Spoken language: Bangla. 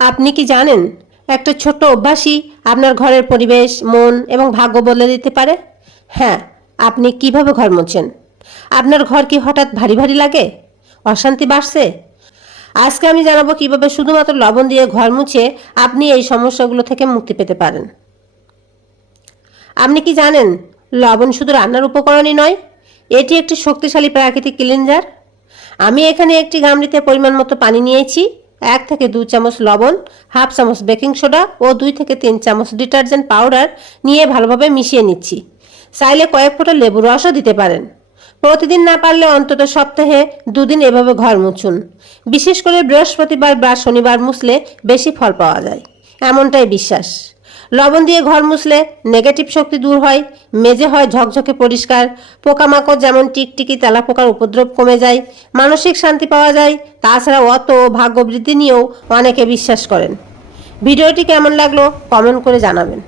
আপনি কি জানেন, একটা ছোট্ট অভ্যাসই আপনার ঘরের পরিবেশ, মন এবং ভাগ্য বদলে দিতে পারে? হ্যাঁ আপনি কীভাবে ঘর মুছেন? আপনার ঘর কি হঠাৎ ভারী ভারী লাগে? অশান্তি বাড়ছে? আজকে আমি জানাব কীভাবে শুধুমাত্র লবণ দিয়ে ঘর মুছে আপনি এই সমস্যাগুলো থেকে মুক্তি পেতে পারেন। আপনি কি জানেন, লবণ শুধু রান্নার উপকরণই নয়, এটি একটি শক্তিশালী প্রাকৃতিক ক্লিনজার? আমি এখানে একটি গামলিতে পরিমাণ মতো পানি নিয়েছি এক থেকে দু চামচ লবণ, হাফ চামচ বেকিং সোডা ও দুই থেকে তিন চামচ ডিটারজেন্ট পাউডার নিয়ে ভালোভাবে মিশিয়ে নিচ্ছি। চাইলে কয়েক ফোঁটা লেবু রসও দিতে পারেন। প্রতিদিন না পারলে অন্তত সপ্তাহে দুদিন এভাবে ঘর মুছুন। বিশেষ করে বৃহস্পতিবার বা শনিবার মুছলে বেশি ফল পাওয়া যায়। এমনটাই বিশ্বাস। লবণ দিয়ে ঘর মুছলে নেগেটিভ শক্তি দূর হয় মেজে হয় ঝকঝকে পরিষ্কার, পোকামাকড় যেমন টিকটিকি তেলা পোকার উপদ্রব কমে যায়, মানসিক শান্তি পাওয়া যায়, তাছাড়া অত ভাগ্য বৃদ্ধি নিয়েও অনেকে বিশ্বাস করেন। ভিডিওটি কেমন লাগল কমেন্ট করে জানাবেন।